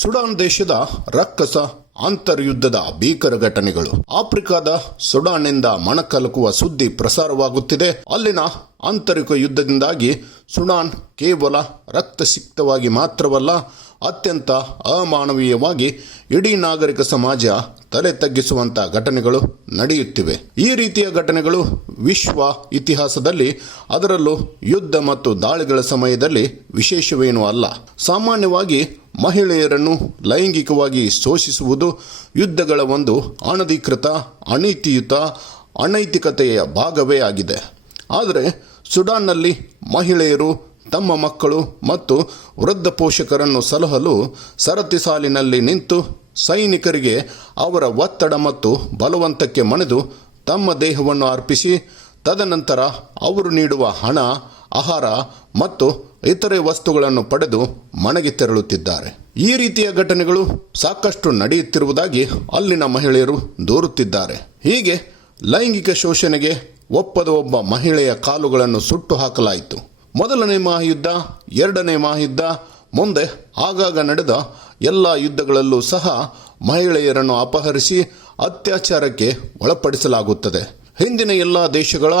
Sudan ದೇಶದ ರಕ್ಕಸ ಅಂತರ್ಯುದ್ಧದ ಭೀಕರ ಘಟನೆಗಳು. ಆಫ್ರಿಕಾದ ಸುಡಾನ್ನಿಂದ ಮಣಕಲಕುವ ಸುದ್ದಿ ಪ್ರಸಾರವಾಗುತ್ತಿದೆ. ಅಲ್ಲಿನ ಆಂತರಿಕ ಯುದ್ಧದಿಂದಾಗಿ ಸುಡಾನ್ ಕೇವಲ ರಕ್ತಸಿಕ್ತವಾಗಿ ಮಾತ್ರವಲ್ಲ, ಅತ್ಯಂತ ಅಮಾನವೀಯವಾಗಿ ಇಡೀ ನಾಗರಿಕ ಸಮಾಜ ತಲೆ ತಗ್ಗಿಸುವಂತ ಘಟನೆಗಳು ನಡೆಯುತ್ತಿವೆ. ಈ ರೀತಿಯ ಘಟನೆಗಳು ವಿಶ್ವ ಇತಿಹಾಸದಲ್ಲಿ, ಅದರಲ್ಲೂ ಯುದ್ಧ ಮತ್ತು ದಾಳಿಗಳ ಸಮಯದಲ್ಲಿ ವಿಶೇಷವೇನೂ ಅಲ್ಲ. ಸಾಮಾನ್ಯವಾಗಿ ಮಹಿಳೆಯರನ್ನು ಲೈಂಗಿಕವಾಗಿ ಶೋಷಿಸುವುದು ಯುದ್ಧಗಳ ಒಂದು ಅನಧಿಕೃತ, ಅನೀತಿಯುತ, ಅನೈತಿಕತೆಯ ಭಾಗವೇ ಆಗಿದೆ. ಆದರೆ ಸುಡಾನ್ನಲ್ಲಿ ಮಹಿಳೆಯರು ತಮ್ಮ ಮಕ್ಕಳು ಮತ್ತು ವೃದ್ಧ ಪೋಷಕರನ್ನು ಸಲಹಲು ಸರತಿ ಸಾಲಿನಲ್ಲಿ ನಿಂತು ಸೈನಿಕರಿಗೆ ಅವರ ಒತ್ತಡ ಮತ್ತು ಬಲವಂತಕ್ಕೆ ಮಣಿದು ತಮ್ಮ ದೇಹವನ್ನು ಅರ್ಪಿಸಿ, ತದನಂತರ ಅವರು ನೀಡುವ ಹಣ, ಆಹಾರ ಮತ್ತು ಇತರೆ ವಸ್ತುಗಳನ್ನು ಪಡೆದು ಮನೆಗೆ ತೆರಳುತ್ತಿದ್ದಾರೆ. ಈ ರೀತಿಯ ಘಟನೆಗಳು ಸಾಕಷ್ಟು ನಡೆಯುತ್ತಿರುವುದಾಗಿ ಅಲ್ಲಿನ ಮಹಿಳೆಯರು ದೂರುತ್ತಿದ್ದಾರೆ. ಹೀಗೆ ಲೈಂಗಿಕ ಶೋಷಣೆಗೆ ಒಪ್ಪದ ಒಬ್ಬ ಮಹಿಳೆಯ ಕಾಲುಗಳನ್ನು ಸುಟ್ಟು ಹಾಕಲಾಯಿತು ಮೊದಲನೇ ಮಹಾಯುದ್ಧ, ಎರಡನೇ ಮಹಾಯುದ್ಧ, ಮುಂದೆ ಆಗಾಗ ನಡೆದ ಎಲ್ಲ ಯುದ್ಧಗಳಲ್ಲೂ ಸಹ ಮಹಿಳೆಯರನ್ನು ಅಪಹರಿಸಿ ಅತ್ಯಾಚಾರಕ್ಕೆ ಒಳಪಡಿಸಲಾಗುತ್ತದೆ. ಹಿಂದಿನ ಎಲ್ಲ ದೇಶಗಳ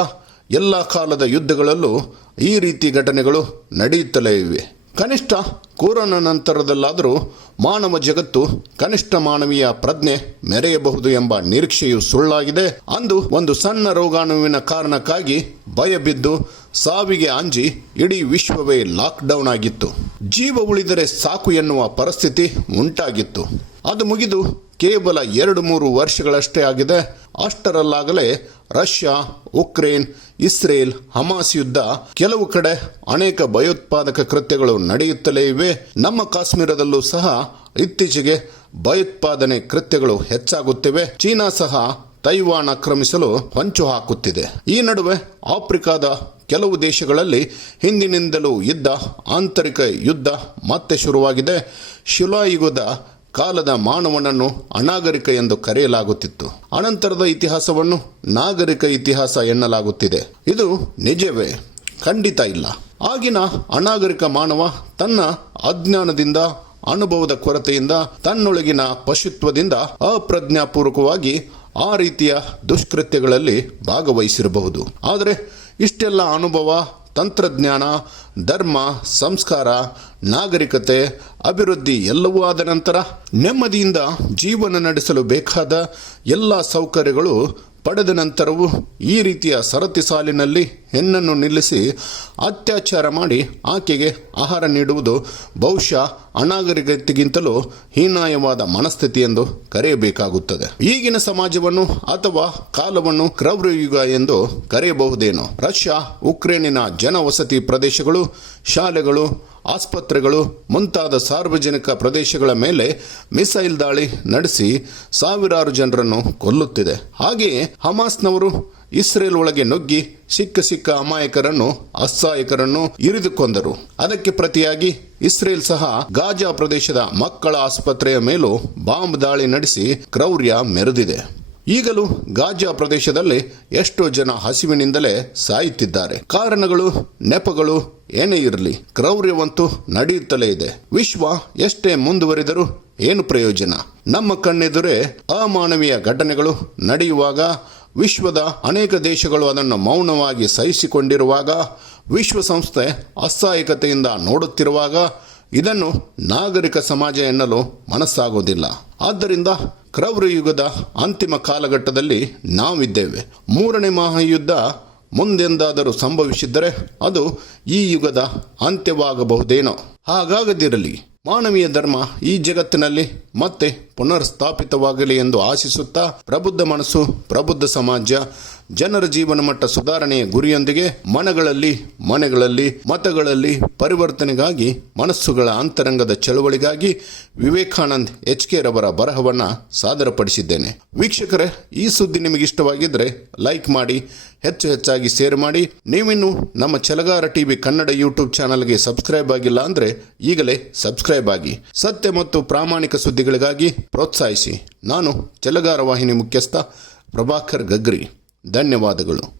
ಎಲ್ಲ ಕಾಲದ ಯುದ್ಧಗಳಲ್ಲೂ ಈ ರೀತಿ ಘಟನೆಗಳು ನಡೆಯುತ್ತಲೇ ಇವೆ. ಕನಿಷ್ಠ ಕೂರನ ನಂತರದಲ್ಲಾದರೂ ಮಾನವ ಜಗತ್ತು ಕನಿಷ್ಠ ಮಾನವೀಯ ಪ್ರಜ್ಞೆ ಮೆರೆಯಬಹುದು ಎಂಬ ನಿರೀಕ್ಷೆಯು ಸುಳ್ಳಾಗಿದೆ. ಅಂದು ಒಂದು ಸಣ್ಣ ರೋಗಾಣುವಿನ ಕಾರಣಕ್ಕಾಗಿ ಭಯ ಬಿದ್ದು ಸಾವಿಗೆ ಅಂಜಿ ಇಡೀ ವಿಶ್ವವೇ ಲಾಕ್ಡೌನ್ ಆಗಿತ್ತು. ಜೀವ ಉಳಿದರೆ ಸಾಕು ಎನ್ನುವ ಪರಿಸ್ಥಿತಿ ಉಂಟಾಗಿತ್ತು. ಅದು ಮುಗಿದು ಕೇವಲ ಎರಡು ಮೂರು ವರ್ಷಗಳಷ್ಟೇ ಆಗಿದೆ. ಅಷ್ಟರಲ್ಲಾಗಲೇ ರಷ್ಯಾ, ಉಕ್ರೇನ್, ಇಸ್ರೇಲ್, ಹಮಾಸ್ ಯುದ್ಧ ಕೆಲವು ಕಡೆ ಅನೇಕ ಭಯೋತ್ಪಾದಕ ಕೃತ್ಯಗಳು ನಡೆಯುತ್ತಲೇ ಇವೆ. ನಮ್ಮ ಕಾಶ್ಮೀರದಲ್ಲೂ ಸಹ ಇತ್ತೀಚೆಗೆ ಭಯೋತ್ಪಾದನೆ ಕೃತ್ಯಗಳು ಹೆಚ್ಚಾಗುತ್ತಿವೆ. ಚೀನಾ ಸಹ ತೈವಾನ್ ಆಕ್ರಮಿಸಲು ಹೊಂಚು ಹಾಕುತ್ತಿದೆ. ಈ ನಡುವೆ ಆಫ್ರಿಕಾದ ಕೆಲವು ದೇಶಗಳಲ್ಲಿ ಹಿಂದಿನಿಂದಲೂ ಇದ್ದ ಆಂತರಿಕ ಯುದ್ಧ ಮತ್ತೆ ಶುರುವಾಗಿದೆ. ಶಿಲಾಯುಗದ ಕಾಲದ ಮಾನವನನ್ನು ಅನಾಗರಿಕ ಎಂದು ಕರೆಯಲಾಗುತ್ತಿತ್ತು. ಅನಂತರದ ಇತಿಹಾಸವನ್ನು ನಾಗರಿಕ ಇತಿಹಾಸ ಎನ್ನಲಾಗುತ್ತಿದೆ. ಇದು ನಿಜವೇ? ಖಂಡಿತ ಇಲ್ಲ. ಆಗಿನ ಅನಾಗರಿಕ ಮಾನವ ತನ್ನ ಅಜ್ಞಾನದಿಂದ, ಅನುಭವದ ಕೊರತೆಯಿಂದ, ತನ್ನೊಳಗಿನ ಪಶುತ್ವದಿಂದ ಅಪ್ರಜ್ಞಾಪೂರ್ವಕವಾಗಿ ಆ ರೀತಿಯ ದುಷ್ಕೃತ್ಯಗಳಲ್ಲಿ ಭಾಗವಹಿಸಿರಬಹುದು. ಆದರೆ ಇಷ್ಟೆಲ್ಲ ಅನುಭವ ತಂತ್ರಜ್ಞಾನ, ಧರ್ಮ, ಸಂಸ್ಕಾರ, ನಾಗರಿಕತೆ, ಅಭಿವೃದ್ಧಿ ಎಲ್ಲವೂ ಆದ ನಂತರ ನೆಮ್ಮದಿಯಿಂದ ಜೀವನ ನಡೆಸಲು ಬೇಕಾದ ಎಲ್ಲ ಸೌಕರ್ಯಗಳು ಪಡೆದ ನಂತರವೂ ಈ ರೀತಿಯ ಸರತಿ ಸಾಲಿನಲ್ಲಿ ಹೆಣ್ಣನ್ನು ನಿಲ್ಲಿಸಿ ಅತ್ಯಾಚಾರ ಮಾಡಿ ಆಕೆಗೆ ಆಹಾರ ನೀಡುವುದು ಬಹುಶಃ ಅನಾಗರಿಕತೆಗಿಂತಲೂ ಹೀನಾಯವಾದ ಮನಸ್ಥಿತಿ ಎಂದು ಕರೆಯಬೇಕಾಗುತ್ತದೆ. ಈಗಿನ ಸಮಾಜವನ್ನು ಅಥವಾ ಕಾಲವನ್ನು ಕ್ರವ್ರಯುಗ ಎಂದು ಕರೆಯಬಹುದೇನೋ? ರಷ್ಯಾ, ಉಕ್ರೇನಿನ ಜನವಸತಿ ಪ್ರದೇಶಗಳು, ಶಾಲೆಗಳು, ಆಸ್ಪತ್ರೆಗಳು ಮುಂತಾದ ಸಾರ್ವಜನಿಕ ಪ್ರದೇಶಗಳ ಮೇಲೆ ಮಿಸೈಲ್ ದಾಳಿ ನಡೆಸಿ ಸಾವಿರಾರು ಜನರನ್ನು ಕೊಲ್ಲುತ್ತಿದೆ. ಹಾಗೆಯೇ ಹಮಾಸ್ನವರು ಇಸ್ರೇಲ್ ಒಳಗೆ ನುಗ್ಗಿ ಸಿಕ್ಕ ಸಿಕ್ಕ ಅಮಾಯಕರನ್ನು, ಅಸಹಾಯಕರನ್ನು ಇರಿದುಕೊಂಡರು. ಅದಕ್ಕೆ ಪ್ರತಿಯಾಗಿ ಇಸ್ರೇಲ್ ಸಹ ಗಾಜಾ ಪ್ರದೇಶದ ಮಕ್ಕಳ ಆಸ್ಪತ್ರೆಯ ಮೇಲೂ ಬಾಂಬ್ ದಾಳಿ ನಡೆಸಿ ಕ್ರೌರ್ಯ ಮೆರೆದಿದೆ. ಈಗಲೂ ಗಾಜಾ ಪ್ರದೇಶದಲ್ಲಿ ಎಷ್ಟೋ ಜನ ಹಸಿವಿನಿಂದಲೇ ಸಾಯುತ್ತಿದ್ದಾರೆ. ಕಾರಣಗಳು, ನೆಪಗಳು ಏನೇ ಇರಲಿ, ಕ್ರೌರ್ಯವಂತೂ ನಡೆಯುತ್ತಲೇ ಇದೆ. ವಿಶ್ವ ಎಷ್ಟೇ ಮುಂದುವರಿದರೂ ಏನು ಪ್ರಯೋಜನ? ನಮ್ಮ ಕಣ್ಣೆದುರೇ ಅಮಾನವೀಯ ಘಟನೆಗಳು ನಡೆಯುವಾಗ ವಿಶ್ವದ ಅನೇಕ ದೇಶಗಳು ಅದನ್ನು ಮೌನವಾಗಿ ಸಹಿಸಿಕೊಂಡಿರುವಾಗ, ವಿಶ್ವಸಂಸ್ಥೆ ಅಸಹಾಯಕತೆಯಿಂದ ನೋಡುತ್ತಿರುವಾಗ ಇದನ್ನು ನಾಗರಿಕ ಸಮಾಜ ಎನ್ನಲು ಮನಸ್ಸಾಗುವುದಿಲ್ಲ. ಆದ್ದರಿಂದ ಕ್ರೌರ ಯುಗದ ಅಂತಿಮ ಕಾಲಘಟ್ಟದಲ್ಲಿ ನಾವಿದ್ದೇವೆ. ಮೂರನೇ ಮಹಾಯುದ್ಧ ಮುಂದೆಂದಾದರೂ ಸಂಭವಿಸಿದ್ದರೆ ಅದು ಈ ಯುಗದ ಅಂತ್ಯವಾಗಬಹುದೇನೋ. ಹಾಗಾಗದಿರಲಿ. ಮಾನವೀಯ ಧರ್ಮ ಈ ಜಗತ್ತಿನಲ್ಲಿ ಮತ್ತೆ ಪುನರ್ ಸ್ಥಾಪಿತವಾಗಲಿ ಎಂದು ಆಶಿಸುತ್ತಾ ಪ್ರಬುದ್ಧ ಮನಸ್ಸು ಪ್ರಬುದ್ಧ ಸಮಾಜ ಜನರ ಜೀವನ ಮಟ್ಟ ಸುಧಾರಣೆಯ ಗುರಿಯೊಂದಿಗೆ ಮನಗಳಲ್ಲಿ, ಮನೆಗಳಲ್ಲಿ, ಮತಗಳಲ್ಲಿ ಪರಿವರ್ತನೆಗಾಗಿ, ಮನಸ್ಸುಗಳ ಅಂತರಂಗದ ಚಳವಳಿಗಾಗಿ ವಿವೇಕಾನಂದ್ ಎಚ್ ಕೆ ರವರ ಬರಹವನ್ನು ಸಾದರಪಡಿಸಿದ್ದೇನೆ. ವೀಕ್ಷಕರೇ, ಈ ಸುದ್ದಿ ನಿಮಗೆ ಇಷ್ಟವಾಗಿದ್ದರೆ ಲೈಕ್ ಮಾಡಿ, ಹೆಚ್ಚು ಹೆಚ್ಚಾಗಿ ಶೇರ್ ಮಾಡಿ. ನೀವಿನ್ನು ನಮ್ಮ ಚಲಗಾರ ಟಿವಿ ಕನ್ನಡ ಯೂಟ್ಯೂಬ್ ಚಾನಲ್ಗೆ ಸಬ್ಸ್ಕ್ರೈಬ್ ಆಗಿಲ್ಲ ಅಂದರೆ ಈಗಲೇ ಸಬ್ಸ್ಕ್ರೈಬ್ ಆಗಿ. ಸತ್ಯ ಮತ್ತು ಪ್ರಾಮಾಣಿಕ ಸುದ್ದಿಗಳಿಗಾಗಿ ಪ್ರೋತ್ಸಾಹಿಸಿ. ನಾನು ಚಲಗಾರ ವಾಹಿನಿ ಮುಖ್ಯಸ್ಥ ಪ್ರಭಾಕರ್ ಗಗ್ರಿ. ಧನ್ಯವಾದಗಳು.